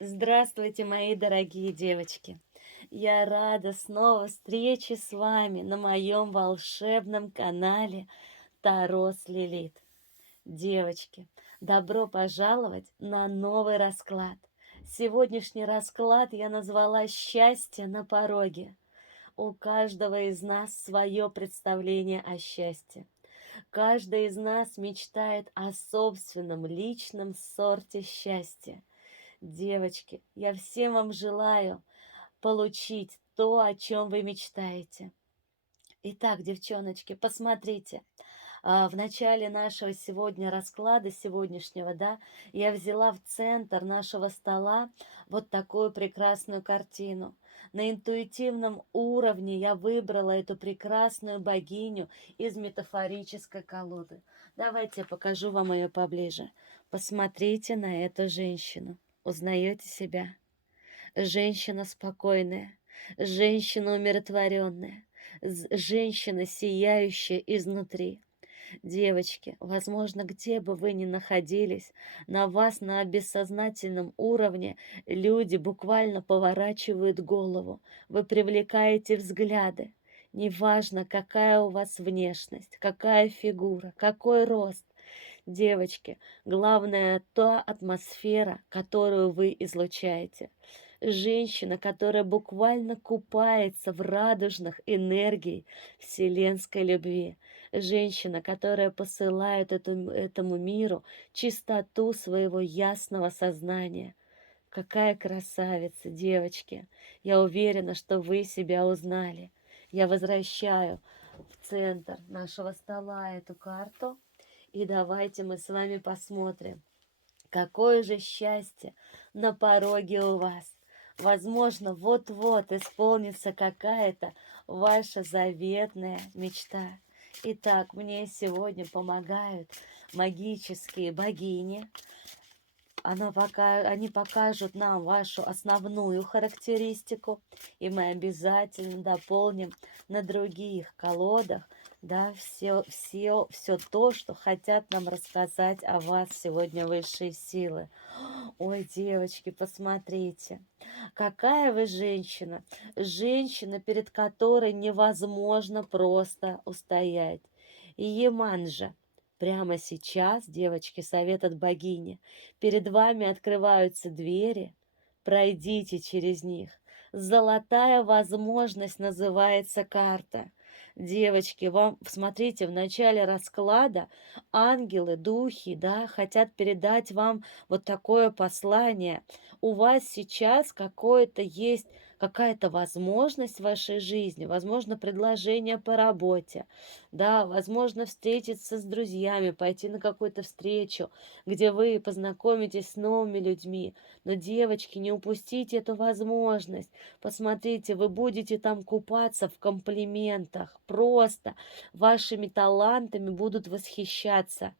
Здравствуйте, мои дорогие девочки! Я рада снова встрече с вами на моем волшебном канале Таро с Лилит. Девочки, добро пожаловать на новый расклад. Сегодняшний расклад я назвала «Счастье на пороге». У каждого из нас свое представление о счастье. Каждый из нас мечтает о собственном личном сорте счастья. Девочки, я всем вам желаю получить то, о чем вы мечтаете. Итак, девчоночки, посмотрите. В начале нашего сегодня расклада, сегодняшнего, да, я взяла в центр нашего стола вот такую прекрасную картину. На интуитивном уровне я выбрала эту прекрасную богиню из метафорической колоды. Давайте я покажу вам ее поближе. Посмотрите на эту женщину. Узнаете себя? Женщина спокойная, женщина умиротворенная, женщина, сияющая изнутри. Девочки, возможно, где бы вы ни находились, на вас на бессознательном уровне люди буквально поворачивают голову, вы привлекаете взгляды. Неважно, какая у вас внешность, какая фигура, какой рост. Девочки, главное та атмосфера, которую вы излучаете. Женщина, которая буквально купается в радужных энергиях вселенской любви. Женщина, которая посылает этому миру чистоту своего ясного сознания. Какая красавица, девочки! Я уверена, что вы себя узнали. Я возвращаю в центр нашего стола эту карту. И давайте мы с вами посмотрим, какое же счастье на пороге у вас. Возможно, вот-вот исполнится какая-то ваша заветная мечта. Итак, мне сегодня помогают магические богини. Они покажут нам вашу основную характеристику, и мы обязательно дополним на других колодах, да, все то, что хотят нам рассказать о вас сегодня высшие силы. Ой, девочки, посмотрите, какая вы женщина, женщина, перед которой невозможно просто устоять. И Еманжа. Прямо сейчас, девочки, совет от богини. Перед вами открываются двери, пройдите через них. Золотая возможность называется карта. Девочки, вам, смотрите, в начале расклада ангелы, духи, да, хотят передать вам вот такое послание. У вас сейчас какое-то есть, какая-то возможность в вашей жизни, возможно, предложение по работе, да, возможно, встретиться с друзьями, пойти на какую-то встречу, где вы познакомитесь с новыми людьми. Но, девочки, не упустите эту возможность. Посмотрите, вы будете там купаться в комплиментах. Просто вашими талантами будут восхищаться.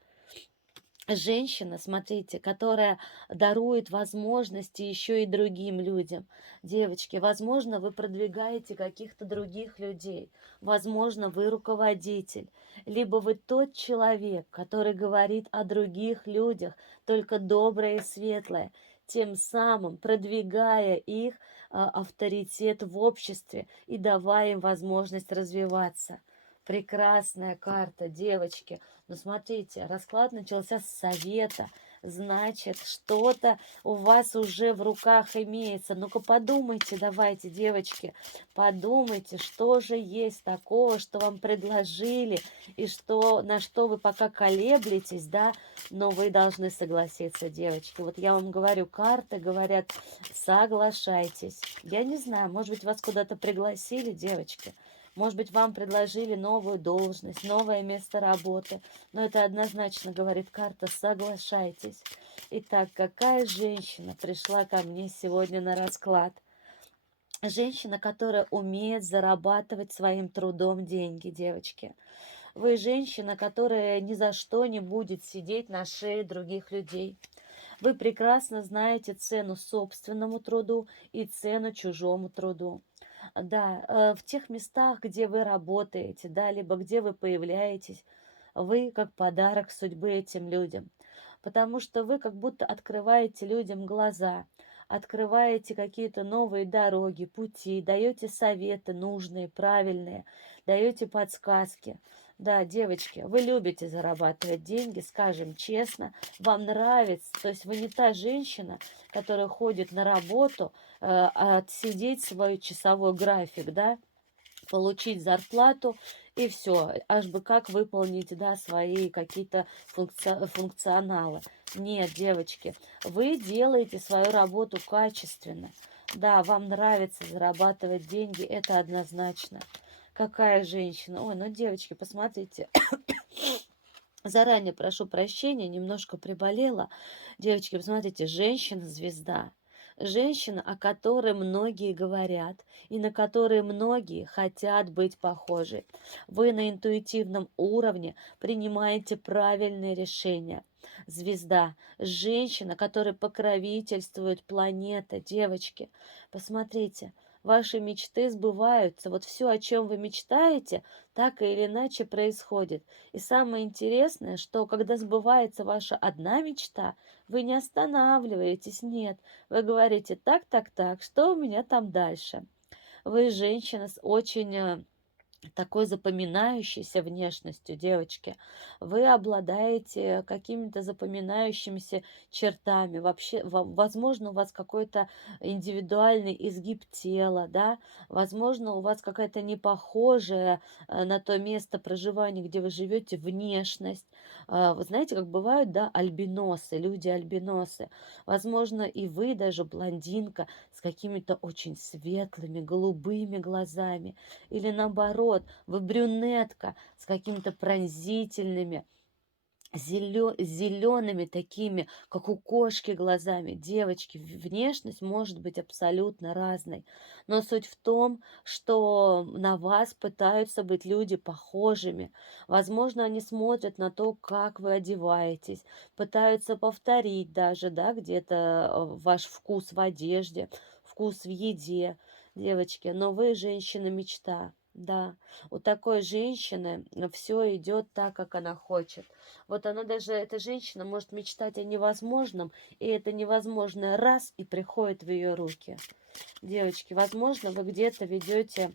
Женщина, смотрите, которая дарует возможности еще и другим людям. Девочки, возможно, вы продвигаете каких-то других людей. Возможно, вы руководитель. Либо вы тот человек, который говорит о других людях, только доброе и светлое, тем самым продвигая их авторитет в обществе и давая им возможность развиваться. Прекрасная карта, девочки. Но смотрите, расклад начался с совета. Значит, что-то у вас уже в руках имеется. Ну-ка подумайте, давайте, девочки, подумайте, что же есть такого, что вам предложили, и что, на что вы пока колеблетесь, да, но вы должны согласиться, девочки. Вот я вам говорю, карты говорят, соглашайтесь. Я не знаю, может быть, вас куда-то пригласили, девочки. Может быть, вам предложили новую должность, новое место работы. Но это однозначно говорит карта «Соглашайтесь». Итак, какая женщина пришла ко мне сегодня на расклад? Женщина, которая умеет зарабатывать своим трудом деньги, девочки. Вы женщина, которая ни за что не будет сидеть на шее других людей. Вы прекрасно знаете цену собственному труду и цену чужому труду. Да, в тех местах, где вы работаете, да, либо где вы появляетесь, вы как подарок судьбы этим людям, потому что вы как будто открываете людям глаза, открываете какие-то новые дороги, пути, даете советы нужные, правильные, даете подсказки. Да, девочки, вы любите зарабатывать деньги, скажем честно, вам нравится, то есть вы не та женщина, которая ходит на работу, отсидеть свой часовой график, да, получить зарплату и все, аж бы как выполнить, да, свои какие-то функционалы. Нет, девочки, вы делаете свою работу качественно. Да, вам нравится зарабатывать деньги, это однозначно. Какая женщина? Ой, ну, девочки, посмотрите. Заранее прошу прощения, немножко приболела. Девочки, посмотрите, женщина-звезда. Женщина, о которой многие говорят и на которой многие хотят быть похожей. Вы на интуитивном уровне принимаете правильные решения. Звезда, женщина, которая покровительствует планета. Девочки, посмотрите, ваши мечты сбываются. Вот все, о чем вы мечтаете, так или иначе происходит. И самое интересное, что когда сбывается ваша одна мечта, вы не останавливаетесь, нет. Вы говорите, так, так, так, что у меня там дальше? Вы женщина с очень такой запоминающейся внешностью, девочки. Вы обладаете какими-то запоминающимися чертами. Вообще, возможно, у вас какой-то индивидуальный изгиб тела, да, возможно, у вас какая-то непохожая на то место проживания, где вы живете, внешность. Вы знаете, как бывают, да, альбиносы, люди-альбиносы. Возможно, и вы даже блондинка с какими-то очень светлыми, голубыми глазами. Или наоборот, вы брюнетка с какими-то пронзительными, зелеными такими, как у кошки, глазами. Девочки, внешность может быть абсолютно разной. Но суть в том, что на вас пытаются быть люди похожими. Возможно, они смотрят на то, как вы одеваетесь, пытаются повторить даже, да, где-то ваш вкус в одежде, вкус в еде, девочки. Но вы женщина-мечта. Да, у такой женщины все идет так, как она хочет. Вот она даже, эта женщина может мечтать о невозможном, и это невозможное раз и приходит в ее руки. Девочки, возможно, вы где-то ведете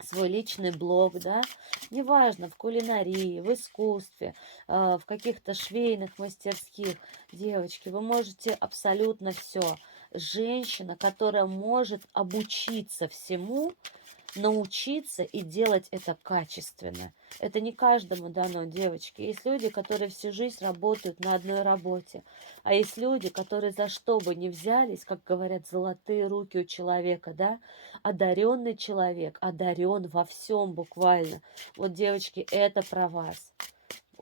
свой личный блог, да, неважно, в кулинарии, в искусстве, в каких-то швейных мастерских. Девочки, вы можете абсолютно все. Женщина, которая может обучиться всему, научиться и делать это качественно. Это не каждому дано, девочки. Есть люди, которые всю жизнь работают на одной работе. А есть люди, которые за что бы ни взялись, как говорят, золотые руки у человека, да, одаренный человек, одарен во всем буквально. Вот, девочки, это про вас.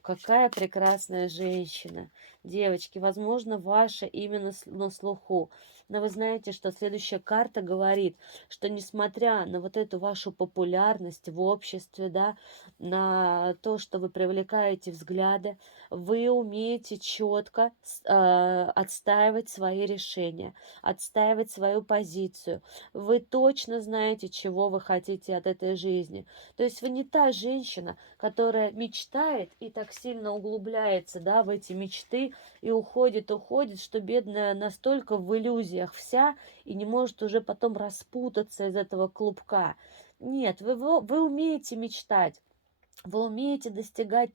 Какая прекрасная женщина. Девочки, возможно, ваша именно на слуху. Но вы знаете, что следующая карта говорит, что несмотря на вот эту вашу популярность в обществе, да, на то, что вы привлекаете взгляды, вы умеете четко отстаивать свои решения, отстаивать свою позицию. Вы точно знаете, чего вы хотите от этой жизни. То есть вы не та женщина, которая мечтает и так сильно углубляется, да, в эти мечты и уходит, что бедная настолько в иллюзиях вся и не может уже потом распутаться из этого клубка. Нет, вы умеете мечтать. Вы умеете достигать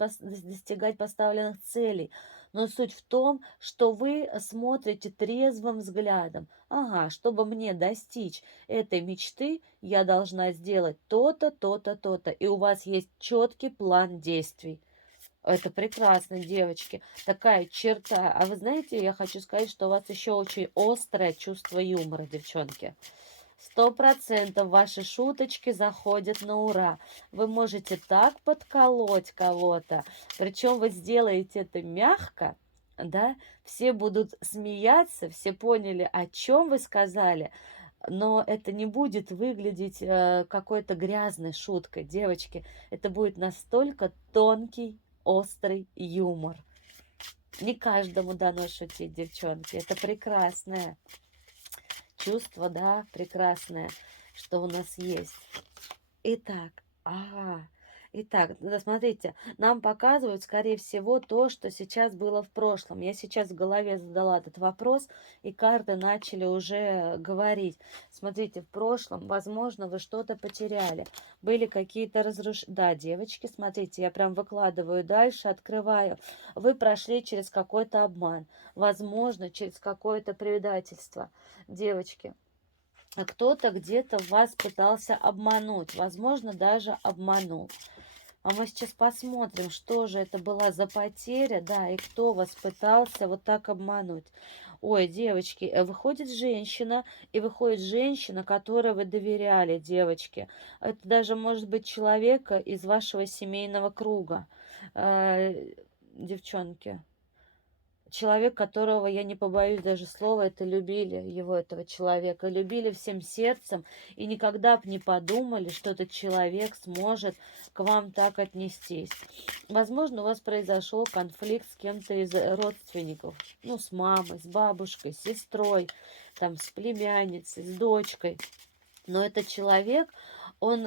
поставленных целей, но суть в том, что вы смотрите трезвым взглядом. Ага, чтобы мне достичь этой мечты, я должна сделать то-то, то-то, то-то. И у вас есть четкий план действий. Это прекрасно, девочки. Такая черта. А вы знаете, я хочу сказать, что у вас еще очень острое чувство юмора, девчонки. 100% ваши шуточки заходят на ура. Вы можете так подколоть кого-то, причем вы сделаете это мягко, да, все будут смеяться, все поняли, о чем вы сказали, но это не будет выглядеть какой-то грязной шуткой, девочки. Это будет настолько тонкий, острый юмор. Не каждому дано шутить, девчонки. Это прекрасное чувство, да, прекрасное, что у нас есть. Итак, Итак, да, смотрите, нам показывают, скорее всего, то, что сейчас было в прошлом. Я сейчас в голове задала этот вопрос, и карты начали уже говорить. Смотрите, в прошлом, возможно, вы что-то потеряли. Были какие-то разрушения. Да, девочки, смотрите, я прям выкладываю дальше, открываю. Вы прошли через какой-то обман, возможно, через какое-то предательство. Девочки, а кто-то где-то вас пытался обмануть, возможно, даже обманул. А мы сейчас посмотрим, что же это была за потеря, да, и кто вас пытался вот так обмануть. Ой, девочки, выходит женщина, и выходит женщина, которой вы доверяли, девочки. Это даже может быть человека из вашего семейного круга, девчонки. Человек, которого, я не побоюсь даже слова, это любили его, этого человека, любили всем сердцем и никогда бы не подумали, что этот человек сможет к вам так отнестись. Возможно, у вас произошел конфликт с кем-то из родственников, ну, с мамой, с бабушкой, с сестрой, там, с племянницей, с дочкой. Но этот человек, он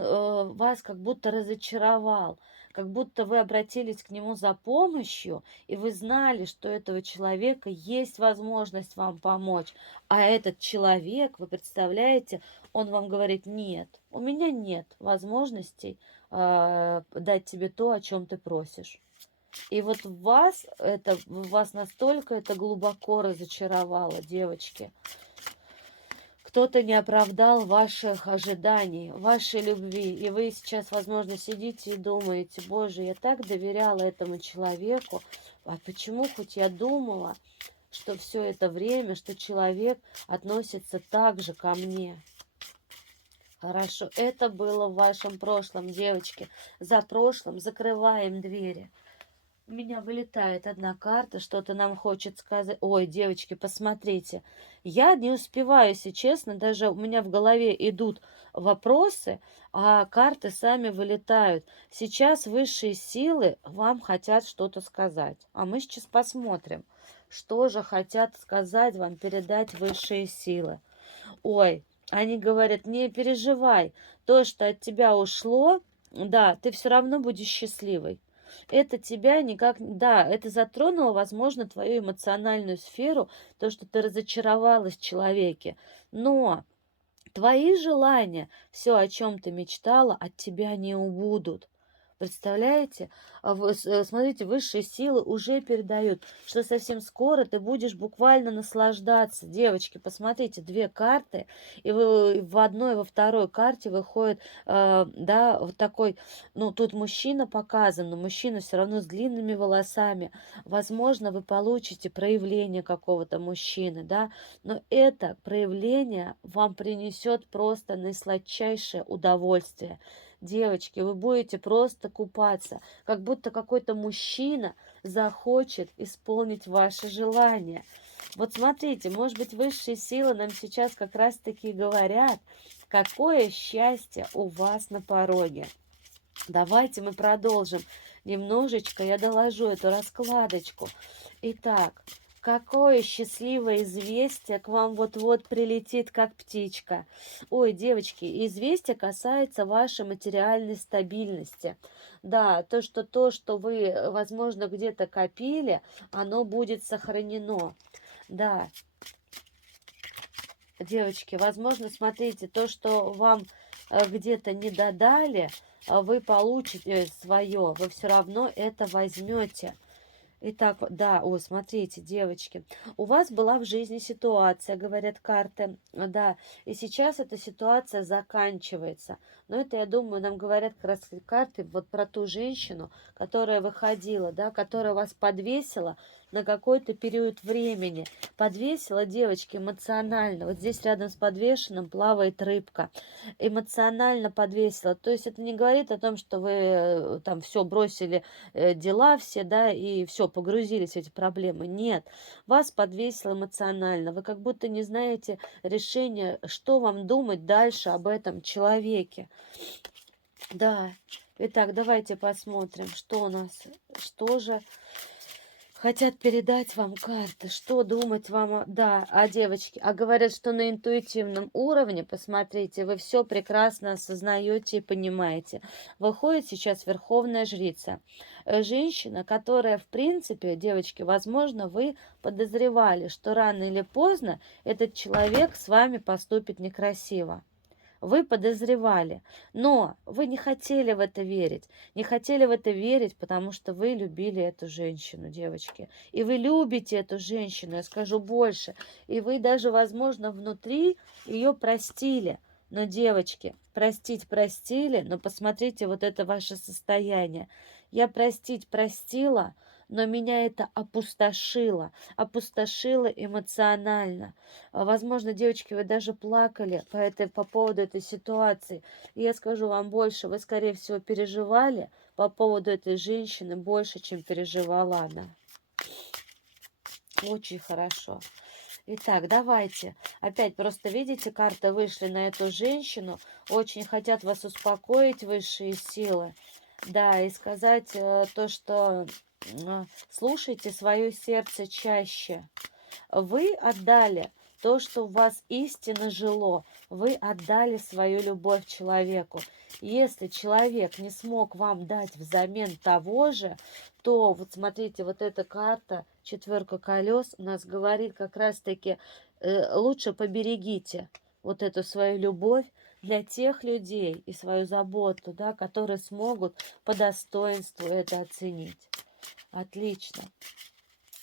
вас как будто разочаровал, как будто вы обратились к нему за помощью, и вы знали, что у этого человека есть возможность вам помочь. А этот человек, вы представляете, он вам говорит, нет, у меня нет возможностей дать тебе то, о чем ты просишь. И вот вас настолько это глубоко разочаровало, девочки. Кто-то не оправдал ваших ожиданий, вашей любви, и вы сейчас, возможно, сидите и думаете, боже, я так доверяла этому человеку, а почему хоть я думала, что все это время, что человек относится так же ко мне? Хорошо, это было в вашем прошлом, девочки. За прошлым закрываем двери. У меня вылетает одна карта, что-то нам хочет сказать. Ой, девочки, посмотрите. Я не успеваю, если честно, даже у меня в голове идут вопросы, а карты сами вылетают. Сейчас высшие силы вам хотят что-то сказать. А мы сейчас посмотрим, что же хотят сказать вам, передать высшие силы. Ой, они говорят, не переживай, то, что от тебя ушло, да, ты все равно будешь счастливой. Это тебя никак, да, это затронуло, возможно, твою эмоциональную сферу, то, что ты разочаровалась в человеке. Но твои желания, все, о чем ты мечтала, от тебя не убудут. Представляете? Смотрите, высшие силы уже передают, что совсем скоро ты будешь буквально наслаждаться. Девочки, посмотрите, две карты, и в одной, во второй карте выходит, да, вот такой, ну, тут мужчина показан, но мужчина все равно с длинными волосами. Возможно, вы получите проявление какого-то мужчины, да, но это проявление вам принесет просто наисладчайшее удовольствие. Девочки, вы будете просто купаться, как будто какой-то мужчина захочет исполнить ваши желания. Вот смотрите, может быть, высшие силы нам сейчас как раз-таки говорят, какое счастье у вас на пороге. Давайте мы продолжим. Немножечко я доложу эту раскладочку. Итак, какое счастливое известие к вам вот-вот прилетит, как птичка. Ой, девочки, известие касается вашей материальной стабильности. Да, то, что вы, возможно, где-то копили, оно будет сохранено. Да, девочки, возможно, смотрите, то, что вам где-то не додали, вы получите свое, вы все равно это возьмете. Итак, да, о, смотрите, девочки, у вас была в жизни ситуация, говорят карты, да, и сейчас эта ситуация заканчивается. Но это, я думаю, нам говорят как раз карты вот про ту женщину, которая выходила, да, которая вас подвесила на какой-то период времени. Подвесила, девочки, эмоционально. Вот здесь рядом с подвешенным плавает рыбка. Эмоционально подвесила. То есть это не говорит о том, что вы там все бросили, дела все, да, и все, погрузились в эти проблемы. Нет, вас подвесило эмоционально. Вы как будто не знаете решения, что вам думать дальше об этом человеке. Да. Итак, давайте посмотрим, что у нас, что же. хотят передать вам карты, что думать вам, да, о девочке. А говорят, что на интуитивном уровне, посмотрите, вы все прекрасно осознаете и понимаете. Выходит сейчас Верховная Жрица. Женщина, которая, в принципе, девочки, возможно, вы подозревали, что рано или поздно этот человек с вами поступит некрасиво. Вы подозревали, но вы не хотели в это верить. Не хотели в это верить, потому что вы любили эту женщину, девочки. И вы любите эту женщину, я скажу больше. И вы даже, возможно, внутри ее простили. Но, девочки, простить простили, но посмотрите вот это ваше состояние. Я простить простила, но меня это опустошило, опустошило эмоционально. Возможно, девочки, вы даже плакали по поводу этой ситуации. И я скажу вам больше, вы, скорее всего, переживали по поводу этой женщины больше, чем переживала она. Очень хорошо. Итак, давайте. Опять просто видите, карты вышли на эту женщину. Очень хотят вас успокоить высшие силы. Да, и сказать то, что слушайте свое сердце чаще. Вы отдали то, что в вас истинно жило. Вы отдали свою любовь человеку. Если человек не смог вам дать взамен того же, то вот смотрите, вот эта карта, четверка колес, у нас говорит как раз-таки, лучше поберегите вот эту свою любовь для тех людей и свою заботу, да, которые смогут по достоинству это оценить. Отлично.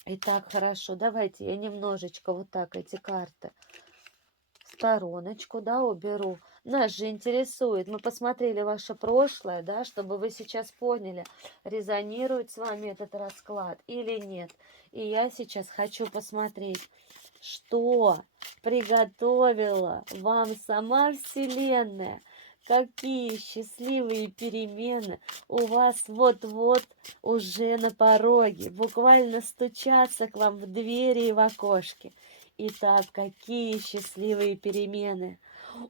Итак, хорошо, давайте я немножечко вот так эти карты в стороночку, да, уберу. Нас же интересует, мы посмотрели ваше прошлое, да, чтобы вы сейчас поняли, резонирует с вами этот расклад или нет. И я сейчас хочу посмотреть, что приготовила вам сама Вселенная. Какие счастливые перемены у вас вот-вот уже на пороге, буквально стучатся к вам в двери и в окошки. Итак, какие счастливые перемены!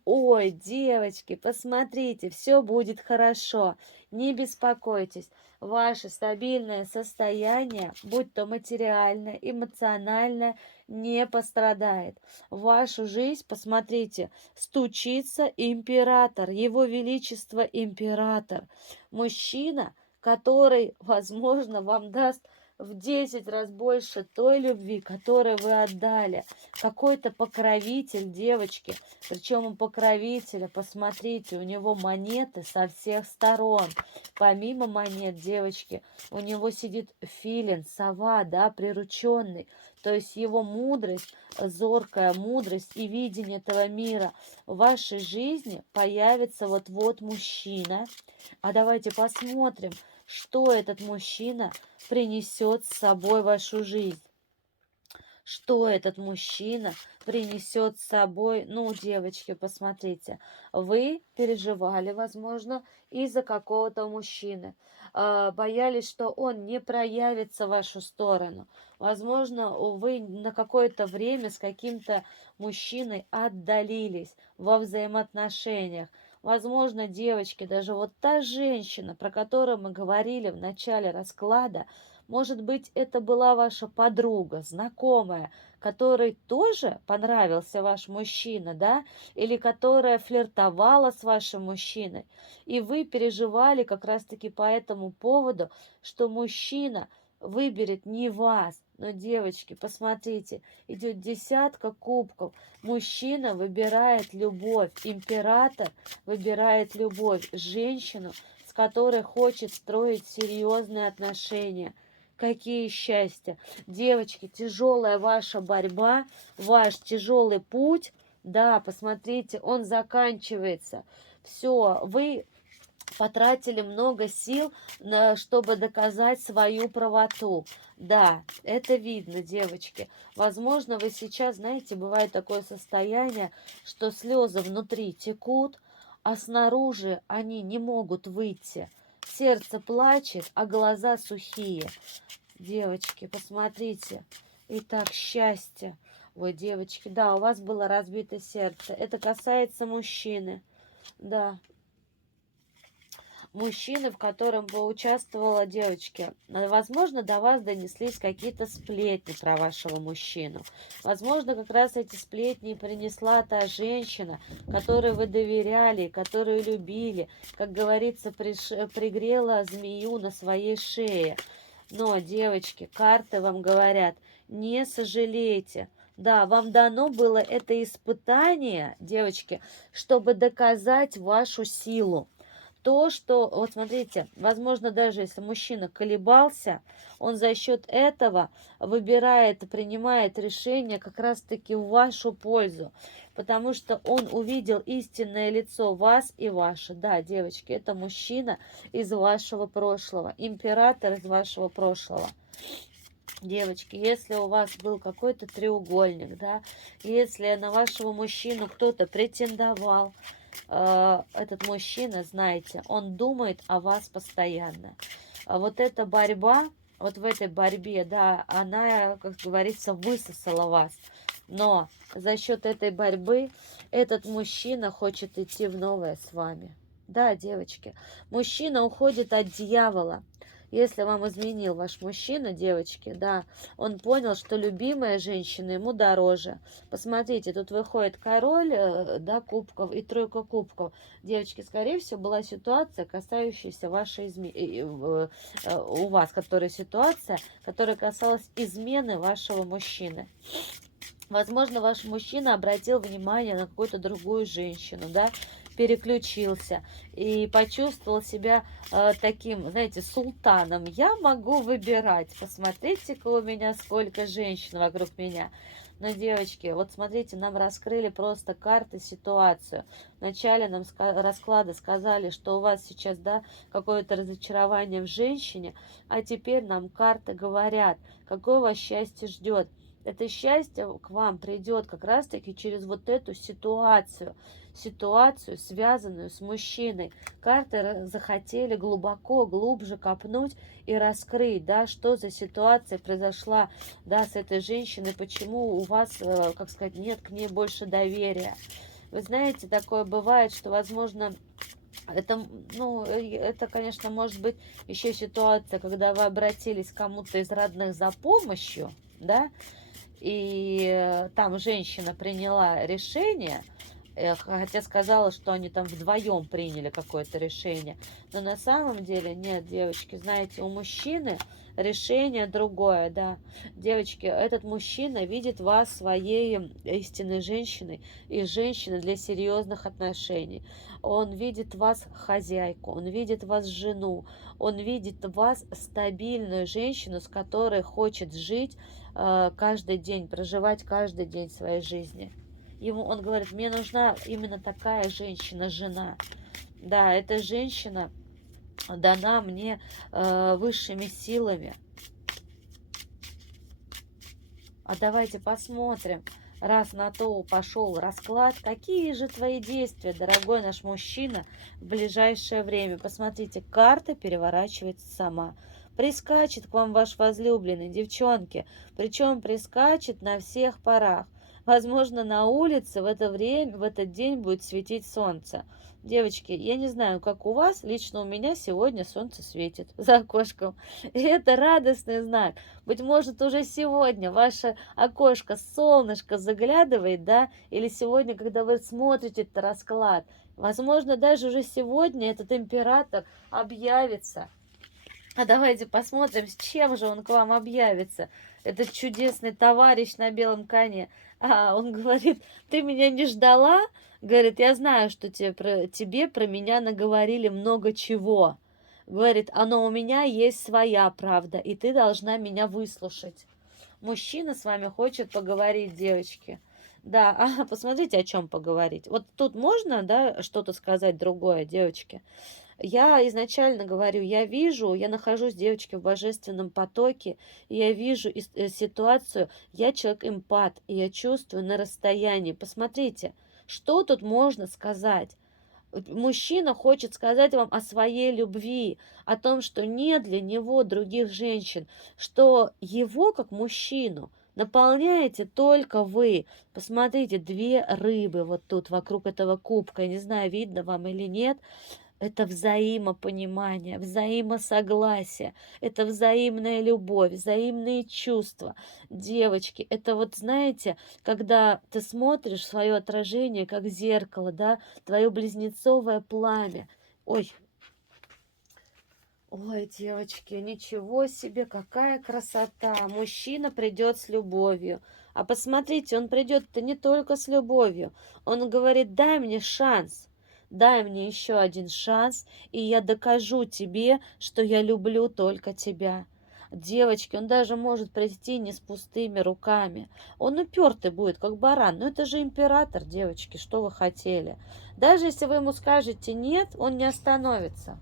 Ой, девочки, посмотрите, все будет хорошо, не беспокойтесь. Ваше стабильное состояние, будь то материальное, эмоциональное, не пострадает. В вашу жизнь, посмотрите, стучится император, его величество император. Мужчина, который, возможно, вам даст в 10 раз больше той любви, которую вы отдали. Какой-то покровитель, девочки, причем у покровителя, посмотрите, у него монеты со всех сторон. Помимо монет, девочки, у него сидит филин, сова, да, прирученный. То есть его мудрость, зоркая мудрость и видение этого мира в вашей жизни появится вот-вот мужчина. А давайте посмотрим, что этот мужчина принесет с собой в вашу жизнь. Что этот мужчина принесет с собой. Ну, девочки, посмотрите, вы переживали, возможно, из-за какого-то мужчины. Боялись, что он не проявится в вашу сторону. Возможно, вы на какое-то время с каким-то мужчиной отдалились во взаимоотношениях. Возможно, девочки, даже вот та женщина, про которую мы говорили в начале расклада, может быть, это была ваша подруга, знакомая, которой тоже понравился ваш мужчина, да, или которая флиртовала с вашим мужчиной, и вы переживали как раз-таки по этому поводу, что мужчина выберет не вас. Но, девочки, посмотрите, идет десятка кубков. Мужчина выбирает любовь, император выбирает любовь, женщину, с которой хочет строить серьезные отношения. Какие счастья! Девочки, тяжелая ваша борьба, ваш тяжелый путь, да, посмотрите, он заканчивается. Все, вы потратили много сил, чтобы доказать свою правоту. Да, это видно, девочки. Возможно, вы сейчас, знаете, бывает такое состояние, что слезы внутри текут, а снаружи они не могут выйти. Сердце плачет, а глаза сухие. Девочки, посмотрите. Итак, счастье. Ой, девочки, да, у вас было разбито сердце. Это касается мужчины. Да. мужчины, в котором бы участвовала девочки. Возможно, до вас донеслись какие-то сплетни про вашего мужчину. Возможно, как раз эти сплетни принесла та женщина, которой вы доверяли, которую любили, как говорится, пригрела змею на своей шее. Но, девочки, карты вам говорят, не сожалейте. Да, вам дано было это испытание, девочки, чтобы доказать вашу силу. То, что, вот смотрите, возможно, даже если мужчина колебался, он за счет этого выбирает и принимает решение как раз-таки в вашу пользу, потому что он увидел истинное лицо вас и ваше. Да, девочки, это мужчина из вашего прошлого, император из вашего прошлого. Девочки, если у вас был какой-то треугольник, да, если на вашего мужчину кто-то претендовал, этот мужчина, знаете, он думает о вас постоянно. А вот эта борьба, вот в этой борьбе, да, она, как говорится, высосала вас. Но за счет этой борьбы этот мужчина хочет идти в новое с вами. Да, девочки, мужчина уходит от дьявола. Если вам изменил ваш мужчина, девочки, да, он понял, что любимая женщина ему дороже. Посмотрите, тут выходит король, да, кубков и тройка кубков. Девочки, скорее всего, была ситуация, касающаяся вашей у вас, которая ситуация, которая касалась измены вашего мужчины. Возможно, ваш мужчина обратил внимание на какую-то другую женщину, да, переключился и почувствовал себя таким, знаете, султаном. Я могу выбирать. Посмотрите-ка у меня сколько женщин вокруг меня. Но, девочки, вот смотрите, нам раскрыли просто карты, ситуацию. Вначале нам расклады сказали, что у вас сейчас, да, какое-то разочарование в женщине, а теперь нам карты говорят, какое вас счастье ждет. Это счастье к вам придет как раз-таки через вот эту ситуацию, связанную с мужчиной. Карты захотели глубоко, глубже копнуть и раскрыть, да, что за ситуация произошла, да, с этой женщиной, почему у вас, как сказать, нет к ней больше доверия. Вы знаете, такое бывает, что, возможно, это, ну, это, конечно, может быть еще ситуация, когда вы обратились к кому-то из родных за помощью, да, и там женщина приняла решение, хотя сказала, что они там вдвоем приняли какое-то решение. Но на самом деле нет, девочки, знаете, у мужчины решение другое, да. Девочки, этот мужчина видит вас своей истинной женщиной и женщиной для серьезных отношений. Он видит вас хозяйку, он видит вас жену, он видит вас стабильную женщину, с которой хочет жить каждый день, проживать каждый день своей жизни. Он говорит, мне нужна именно такая женщина, жена. Да, эта женщина дана мне высшими силами. А давайте посмотрим, раз на то пошел расклад, какие же твои действия, дорогой наш мужчина, в ближайшее время. Посмотрите, карта переворачивается сама. Прискачет к вам ваш возлюбленный, девчонки, причем прискачет на всех парах. Возможно, на улице в это время, в этот день будет светить солнце. Девочки, я не знаю, как у вас, лично у меня сегодня солнце светит за окошком. И это радостный знак. Быть может, уже сегодня ваше окошко, солнышко заглядывает, да, или сегодня, когда вы смотрите этот расклад, возможно, даже уже сегодня этот император объявится. А давайте посмотрим, с чем же он к вам объявится. Этот чудесный товарищ на белом коне. Он говорит, ты меня не ждала? Говорит, я знаю, что тебе про меня наговорили много чего. Говорит, но у меня есть своя правда, и ты должна меня выслушать. Мужчина с вами хочет поговорить, девочки. Да, посмотрите, о чем поговорить. Вот тут можно, да, что-то сказать другое, девочки. Я изначально говорю, я нахожусь, девочки, в божественном потоке, и я вижу ситуацию, я человек эмпат, и я чувствую на расстоянии. Посмотрите, что тут можно сказать? Мужчина хочет сказать вам о своей любви, о том, что нет для него других женщин, что его, как мужчину, наполняете только вы. Посмотрите, две рыбы вот тут вокруг этого кубка, я не знаю, видно вам или нет. Это взаимопонимание, взаимосогласие, это взаимная любовь, взаимные чувства. Девочки, это вот знаете, когда ты смотришь свое отражение, как зеркало, да, твое близнецовое пламя. Ой, ой, девочки, ничего себе, какая красота. Мужчина придет с любовью. А посмотрите, он придет-то не только с любовью. Он говорит, дай мне шанс. Дай мне еще один шанс, и я докажу тебе, что я люблю только тебя. Девочки, он даже может прийти не с пустыми руками. Он упертый будет, как баран. Но это же император, девочки, что вы хотели? Даже если вы ему скажете нет, он не остановится.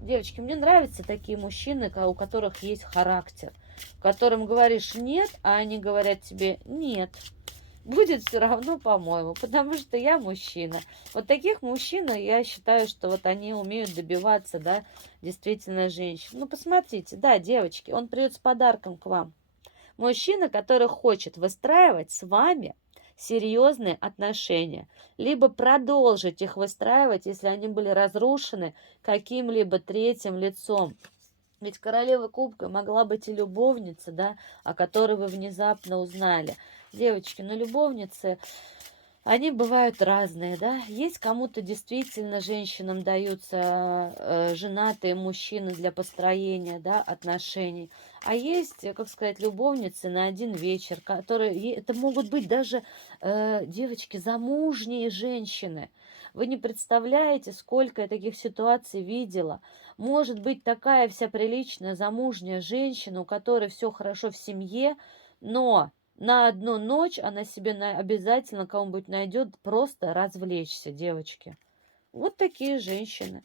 Девочки, мне нравятся такие мужчины, у которых есть характер, которым говоришь нет, а они говорят тебе нет. Будет все равно, по-моему, потому что я мужчина. Вот таких мужчин, я считаю, что вот они умеют добиваться, да, действительно женщин. Ну, посмотрите, да, девочки, он придет с подарком к вам. Мужчина, который хочет выстраивать с вами серьезные отношения, либо продолжить их выстраивать, если они были разрушены каким-либо третьим лицом. Ведь королевой кубка могла быть и любовница, да, о которой вы внезапно узнали. Девочки, но любовницы, они бывают разные, да. Есть кому-то действительно женщинам даются женатые мужчины для построения, да, отношений. А есть, как сказать, любовницы на один вечер, которые, это могут быть даже девочки, замужние женщины. Вы не представляете, сколько я таких ситуаций видела. Может быть такая вся приличная замужняя женщина, у которой все хорошо в семье, но на одну ночь она себе обязательно кого-нибудь найдет просто развлечься, девочки. Вот такие женщины.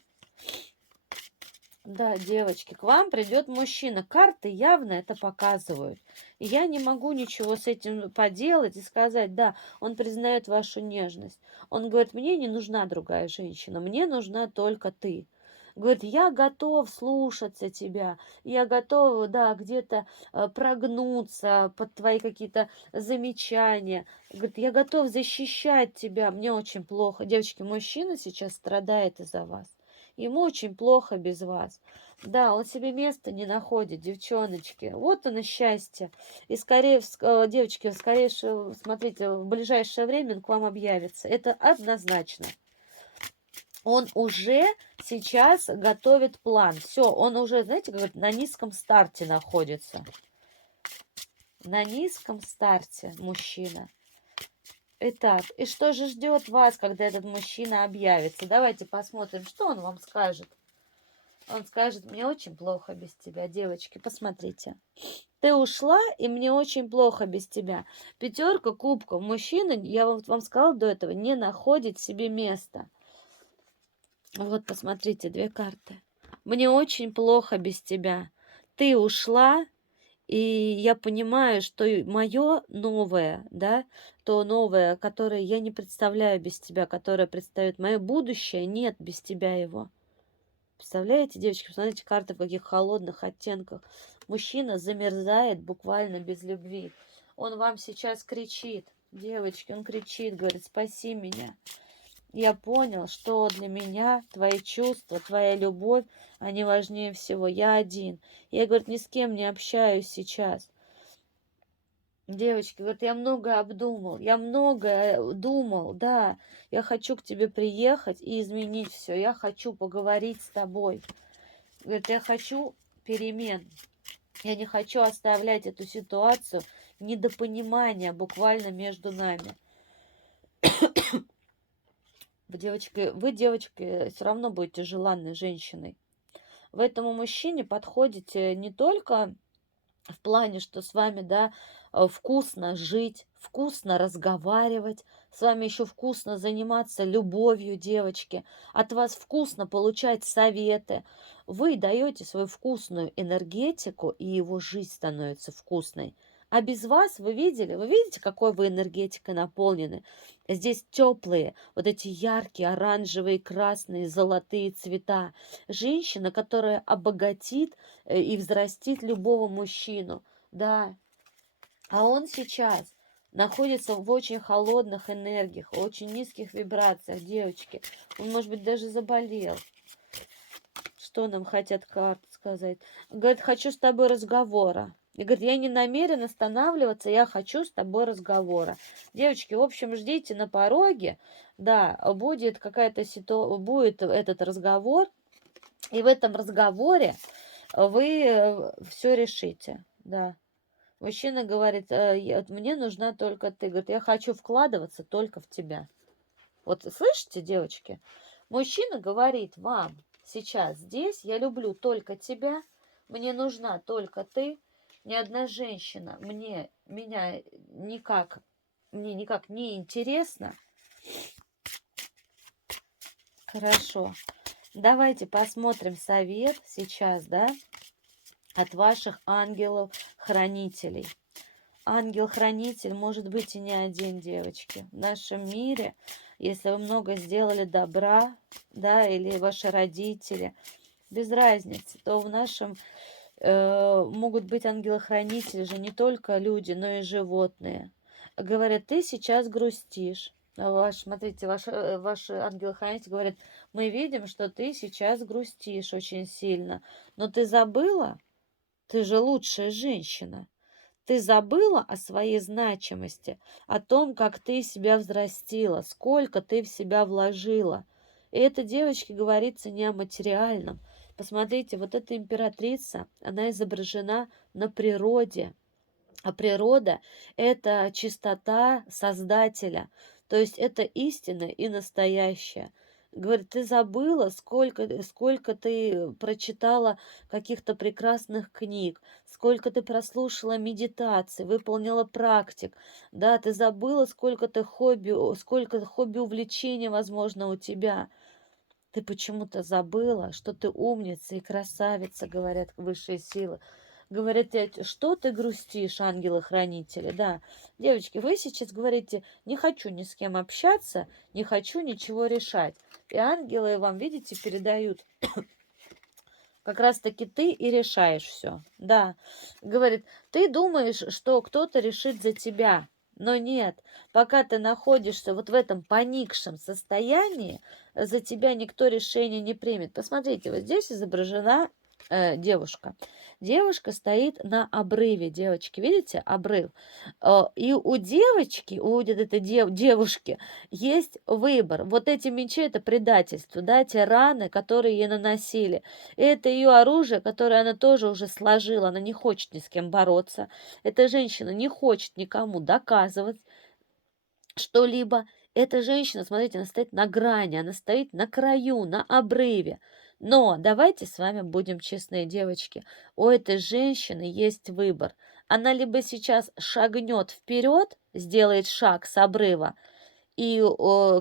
Да, девочки, к вам придет мужчина. Карты явно это показывают. И я не могу ничего с этим поделать и сказать, да, он признает вашу нежность. Он говорит, мне не нужна другая женщина, мне нужна только ты. Говорит, я готов слушаться тебя, я готов, да, где-то прогнуться под твои какие-то замечания. Говорит, я готов защищать тебя, мне очень плохо. Девочки, мужчина сейчас страдает из-за вас. Ему очень плохо без вас. Да, он себе места не находит, девчоночки. Вот оно счастье. И скорее, девочки, скорее, смотрите, в ближайшее время он к вам объявится. Это однозначно. Он уже сейчас готовит план. Все, он уже, знаете, как говорят, на низком старте находится. На низком старте мужчина. Итак, и что же ждет вас, когда этот мужчина объявится? Давайте посмотрим, что он вам скажет. Он скажет, мне очень плохо без тебя, девочки, посмотрите. Ты ушла, и мне очень плохо без тебя. Пятерка кубков. Мужчина, я вам сказала до этого, не находит себе места. Вот, посмотрите, две карты. Мне очень плохо без тебя. Ты ушла, и я понимаю, что мое новое, да, то новое, которое я не представляю без тебя, которое предстоит, мое будущее, нет без тебя его. Представляете, девочки, посмотрите карты в каких холодных оттенках. Мужчина замерзает буквально без любви. Он вам сейчас кричит, девочки, он кричит, говорит, спаси меня. Я понял, что для меня твои чувства, твоя любовь, они важнее всего. Я один. Я, говорит, ни с кем не общаюсь сейчас. Девочки, говорит, я многое обдумал, я многое думал, да, я хочу к тебе приехать и изменить все, я хочу поговорить с тобой. Говорит, я хочу перемен, я не хочу оставлять эту ситуацию недопонимания буквально между нами. Вы, девочки, все равно будете желанной женщиной. Вы этому мужчине подходите не только в плане, что с вами, да, вкусно жить, вкусно разговаривать, с вами еще вкусно заниматься любовью, девочки, от вас вкусно получать советы. Вы даете свою вкусную энергетику, и его жизнь становится вкусной. А без вас, вы видите, какой вы энергетикой наполнены. Здесь теплые, вот эти яркие, оранжевые, красные, золотые цвета. Женщина, которая обогатит и взрастит любого мужчину. Да, а он сейчас находится в очень холодных энергиях, очень низких вибрациях, девочки. Он, может быть, даже заболел. Что нам хотят карты сказать? Говорит, хочу с тобой разговора. И говорит, я не намерен останавливаться, я хочу с тобой разговора. Девочки, в общем, ждите на пороге, да, будет какая-то ситуация, будет этот разговор, и в этом разговоре вы все решите, да. Мужчина говорит, мне нужна только ты. Говорит, я хочу вкладываться только в тебя. Вот слышите, девочки? Мужчина говорит вам сейчас здесь, я люблю только тебя, мне нужна только ты. Ни одна женщина мне никак не интересна. Хорошо. Давайте посмотрим совет сейчас, да, от ваших ангелов-хранителей. Ангел-хранитель может быть и не один, девочки. В нашем мире, если вы много сделали добра, да, или ваши родители, без разницы, то в нашем могут быть ангелы-хранители же не только люди, но и животные. Говорят, ты сейчас грустишь. Смотрите, ваш ангел-хранитель говорит, мы видим, что ты сейчас грустишь очень сильно, но ты забыла? Ты же лучшая женщина. Ты забыла о своей значимости, о том, как ты себя взрастила, сколько ты в себя вложила. И это, девочки, говорится не о материальном. Посмотрите, вот эта императрица, она изображена на природе. А природа– это чистота Создателя, то есть это истина и настоящее. Говорит, ты забыла, сколько ты прочитала каких-то прекрасных книг, сколько ты прослушала медитаций, выполнила практик, да, ты забыла, сколько хобби увлечения, возможно, у тебя. Ты почему-то забыла, что ты умница и красавица, говорят высшие силы. Говорят, что ты грустишь, ангелы-хранители? Да, девочки, вы сейчас говорите, не хочу ни с кем общаться, не хочу ничего решать. И ангелы вам, видите, передают, как раз-таки ты и решаешь все. Да, говорит, ты думаешь, что кто-то решит за тебя, но нет, пока ты находишься вот в этом поникшем состоянии, за тебя никто решение не примет. Посмотрите, вот здесь изображена девушка. Девушка стоит на обрыве, девочки, видите, обрыв. И у девочки, у вот этой девушки есть выбор. Вот эти мечи– это предательство, да, те раны, которые ей наносили. И это ее оружие, которое она тоже уже сложила, она не хочет ни с кем бороться. Эта женщина не хочет никому доказывать что-либо. Эта женщина, смотрите, она стоит на грани, она стоит на краю, на обрыве. Но давайте с вами будем честные, девочки. У этой женщины есть выбор. Она либо сейчас шагнет вперед, сделает шаг с обрыва и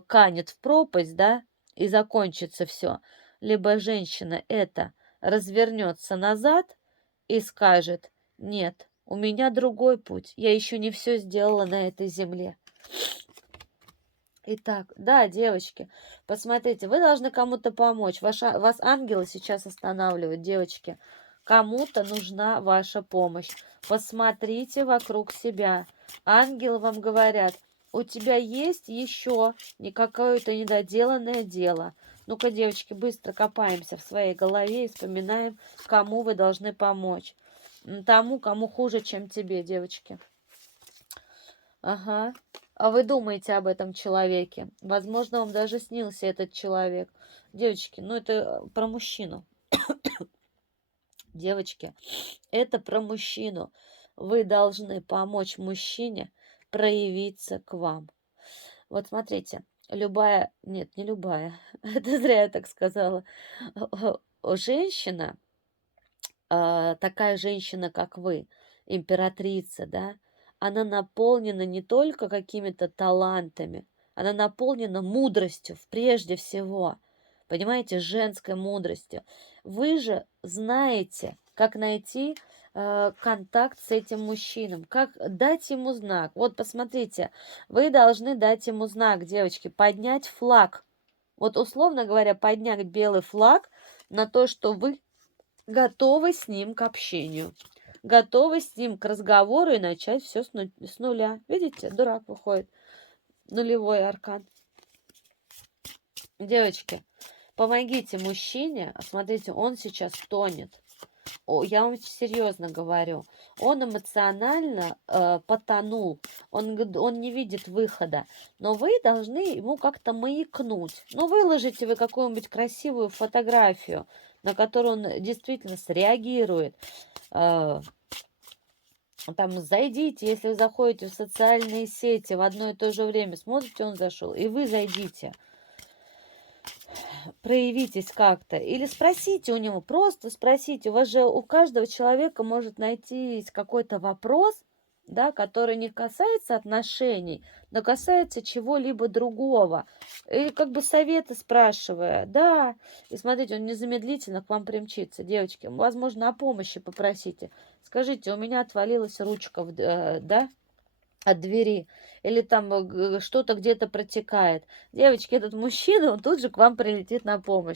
канет в пропасть, да, и закончится все. Либо женщина это развернется назад и скажет, нет, у меня другой путь, я еще не все сделала на этой земле. Итак, да, девочки, посмотрите, вы должны кому-то помочь. Вас ангелы сейчас останавливают, девочки. Кому-то нужна ваша помощь. Посмотрите вокруг себя. Ангелы вам говорят, у тебя есть еще какое-то недоделанное дело. Ну-ка, девочки, быстро копаемся в своей голове и вспоминаем, кому вы должны помочь. Тому, кому хуже, чем тебе, девочки. Ага. А вы думаете об этом человеке? Возможно, вам даже снился этот человек. Девочки, ну это про мужчину. Девочки, это про мужчину. Вы должны помочь мужчине проявиться к вам. Вот смотрите, любая, нет, не любая, это зря я так сказала, женщина, такая женщина, как вы, императрица, да, она наполнена не только какими-то талантами, она наполнена мудростью прежде всего. Понимаете, женской мудростью. Вы же знаете, как найти контакт с этим мужчиной, как дать ему знак. Вот посмотрите, вы должны дать ему знак, девочки, поднять флаг. Вот условно говоря, поднять белый флаг на то, что вы готовы с ним к общению, готовы с ним к разговору и начать все с нуля. Видите, дурак выходит, нулевой аркан. Девочки, помогите мужчине. Смотрите, он сейчас тонет. Я вам серьезно говорю, он эмоционально потонул, он не видит выхода, но вы должны ему как-то маякнуть. Ну, выложите вы какую-нибудь красивую фотографию, на которую он действительно среагирует. Э, Там зайдите, если вы заходите в социальные сети в одно и то же время, смотрите, он зашел, и вы зайдите. Проявитесь как-то. Или спросите у него, просто спросите. У вас же у каждого человека может найтись какой-то вопрос, да, который не касается отношений, но касается чего-либо другого. И как бы советы спрашивая, да. И смотрите, он незамедлительно к вам примчится. Девочки, возможно, о помощи попросите. Скажите, у меня отвалилась ручка, да, от двери, или там что-то где-то протекает. Девочки, этот мужчина, он тут же к вам прилетит на помощь.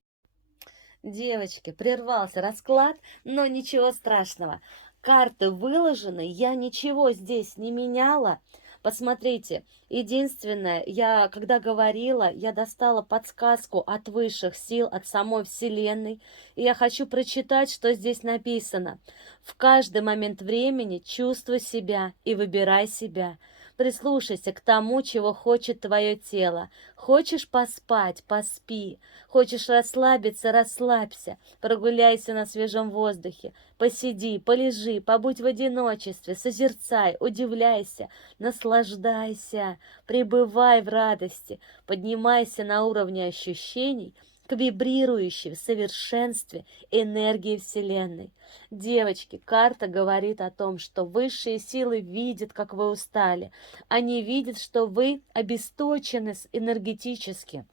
Девочки, прервался расклад, но ничего страшного. Карты выложены, я ничего здесь не меняла. Посмотрите, единственное, я когда говорила, я достала подсказку от высших сил, от самой Вселенной, и я хочу прочитать, что здесь написано. В каждый момент времени чувствуй себя и выбирай себя. Прислушайся к тому, чего хочет твое тело. Хочешь поспать — поспи. Хочешь расслабиться — расслабься. Прогуляйся на свежем воздухе. Посиди, полежи, побудь в одиночестве, созерцай, удивляйся, наслаждайся, пребывай в радости, поднимайся на уровне ощущений к вибрирующей в совершенстве энергии Вселенной. Девочки, карта говорит о том, что высшие силы видят, как вы устали. Они видят, что вы обесточены энергетически.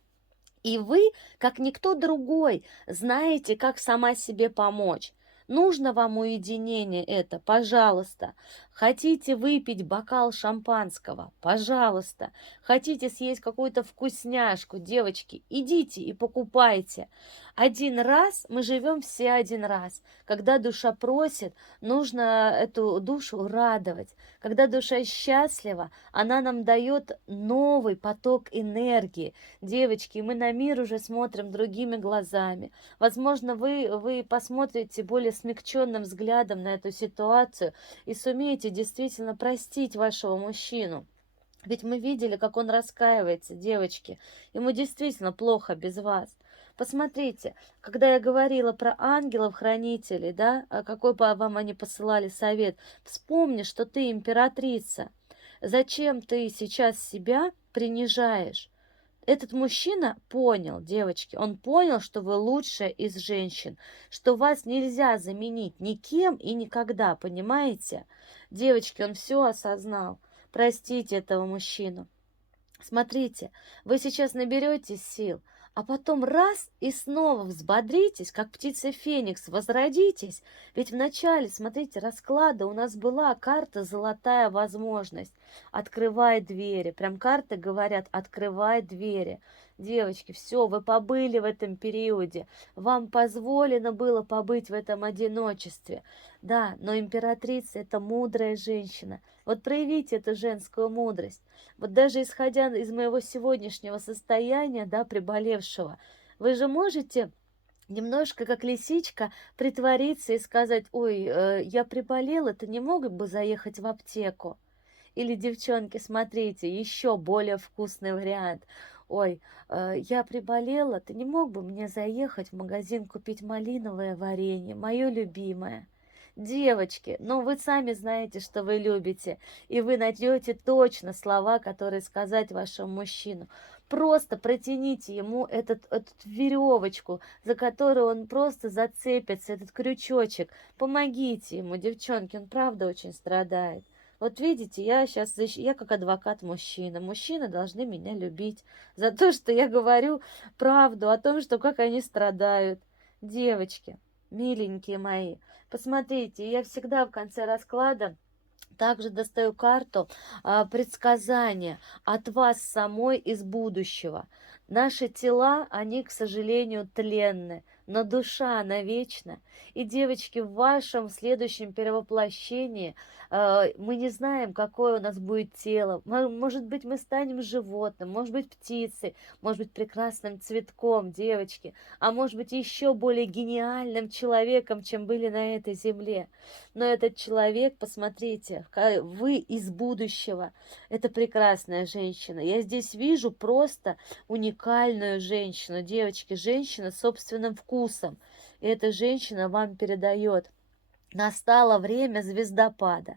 И вы, как никто другой, знаете, как сама себе помочь. Нужно вам уединение это, пожалуйста. Хотите выпить бокал шампанского? Пожалуйста. Хотите съесть какую-то вкусняшку? Девочки, идите и покупайте. Один раз, мы живем все один раз. Когда душа просит, нужно эту душу радовать. Когда душа счастлива, она нам дает новый поток энергии. Девочки, мы на мир уже смотрим другими глазами. Возможно, вы посмотрите более смягченным взглядом на эту ситуацию и сумеете действительно простить вашего мужчину. Ведь мы видели, как он раскаивается, девочки. Ему действительно плохо без вас. Посмотрите, когда я говорила про ангелов-хранителей, да, какой вам они посылали совет, вспомни, что ты императрица. Зачем ты сейчас себя принижаешь? Этот мужчина понял, девочки, он понял, что вы лучшая из женщин, что вас нельзя заменить никем и никогда, понимаете? Девочки, он все осознал. Простите этого мужчину. Смотрите, вы сейчас наберетесь сил, а потом раз и снова взбодритесь, как птица Феникс, возродитесь. Ведь вначале, смотрите, расклада у нас была карта «Золотая возможность». Открывай двери. Прям карты говорят «Открывай двери». Девочки, все, вы побыли в этом периоде. Вам позволено было побыть в этом одиночестве. Да, но императрица — это мудрая женщина. Вот проявите эту женскую мудрость. Вот даже исходя из моего сегодняшнего состояния, да, приболевшего, вы же можете немножко, как лисичка, притвориться и сказать: ой, я приболела, ты не мог бы заехать в аптеку? Или, девчонки, смотрите, еще более вкусный вариант. Ой, я приболела, ты не мог бы мне заехать в магазин купить малиновое варенье, мое любимое? Девочки, ну вы сами знаете, что вы любите, и вы найдете точно слова, которые сказать вашему мужчину. Просто протяните ему эту веревочку, за которую он просто зацепится, этот крючочек. Помогите ему, девчонки, он правда очень страдает. Вот видите, я как адвокат мужчина. Мужчины должны меня любить за то, что я говорю правду о том, что как они страдают. Девочки, миленькие мои, посмотрите, я всегда в конце расклада также достаю карту предсказания от вас самой из будущего. Наши тела, они, к сожалению, тленны, но душа, она вечна. И, девочки, в вашем следующем перевоплощении мы не знаем, какое у нас будет тело. Может быть, мы станем животным, может быть, птицей, может быть, прекрасным цветком, девочки, а может быть, еще более гениальным человеком, чем были на этой земле. Но этот человек, посмотрите, вы из будущего. Это прекрасная женщина. Я здесь вижу просто уникальную женщину. Девочки, женщина с собственным вкусом. И эта женщина вам передает: настало время звездопада.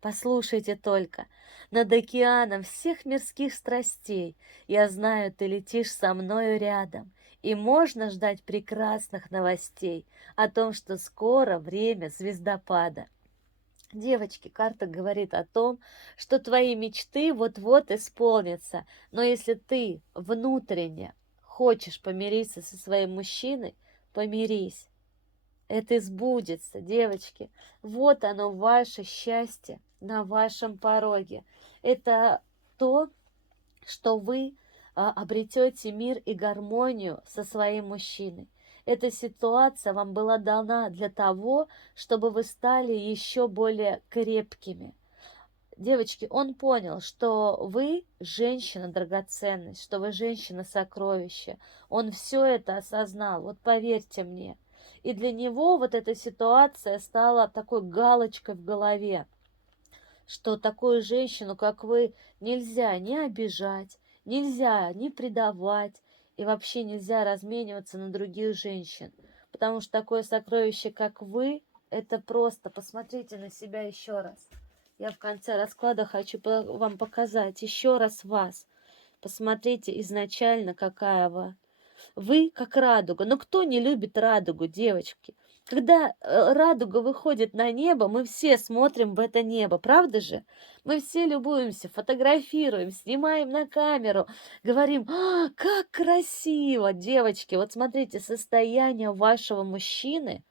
Послушайте только, над океаном всех мирских страстей я знаю, ты летишь со мною рядом, и можно ждать прекрасных новостей о том, что скоро время звездопада. Девочки, карта говорит о том, что твои мечты вот-вот исполнятся, но если ты внутренне хочешь помириться со своим мужчиной, помирись. Это сбудется, девочки. Вот оно, ваше счастье на вашем пороге. Это то, что вы обретете мир и гармонию со своим мужчиной. Эта ситуация вам была дана для того, чтобы вы стали еще более крепкими. Девочки, он понял, что вы женщина драгоценность, что вы женщина сокровище. Он все это осознал, вот поверьте мне. И для него вот эта ситуация стала такой галочкой в голове, что такую женщину, как вы, нельзя не обижать, нельзя не предавать, и вообще нельзя размениваться на других женщин. Потому что такое сокровище, как вы, это просто, посмотрите на себя еще раз. Я в конце расклада хочу вам показать еще раз вас. Посмотрите изначально, какая вы. Вы как радуга. Но кто не любит радугу, девочки? Когда радуга выходит на небо, мы все смотрим в это небо, правда же? Мы все любуемся, фотографируем, снимаем на камеру, говорим: как красиво, девочки. Вот смотрите, состояние вашего мужчины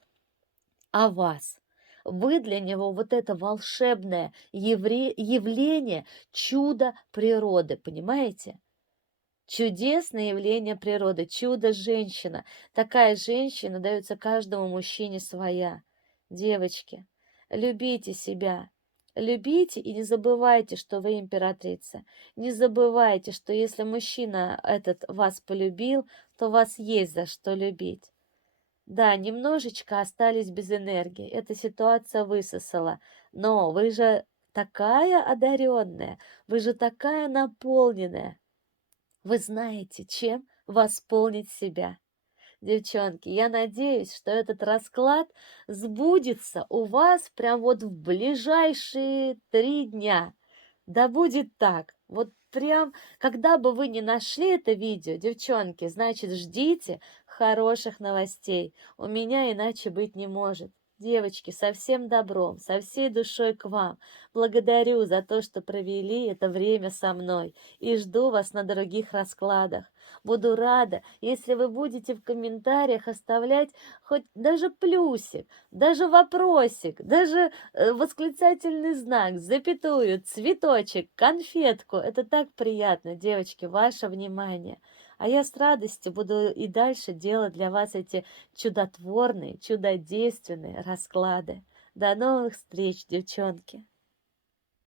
о вас. Вы для него вот это волшебное явление, чудо природы, понимаете? Чудесное явление природы, чудо-женщина. Такая женщина дается каждому мужчине своя. Девочки, любите себя. Любите и не забывайте, что вы императрица. Не забывайте, что если мужчина этот вас полюбил, то вас есть за что любить. Да, немножечко остались без энергии. Эта ситуация высосала. Но вы же такая одаренная, вы же такая наполненная. Вы знаете, чем восполнить себя. Девчонки, я надеюсь, что этот расклад сбудется у вас прям вот в ближайшие 3 дня. Да будет так. Вот прям, когда бы вы не нашли это видео, девчонки, значит, ждите хороших новостей. У меня иначе быть не может. Девочки, со всем добром, со всей душой к вам. Благодарю за то, что провели это время со мной. И жду вас на других раскладах. Буду рада, если вы будете в комментариях оставлять хоть даже плюсик, даже вопросик, даже восклицательный знак, запятую, цветочек, конфетку. Это так приятно, девочки, ваше внимание. А я с радостью буду и дальше делать для вас эти чудотворные, чудодейственные расклады. До новых встреч, девчонки!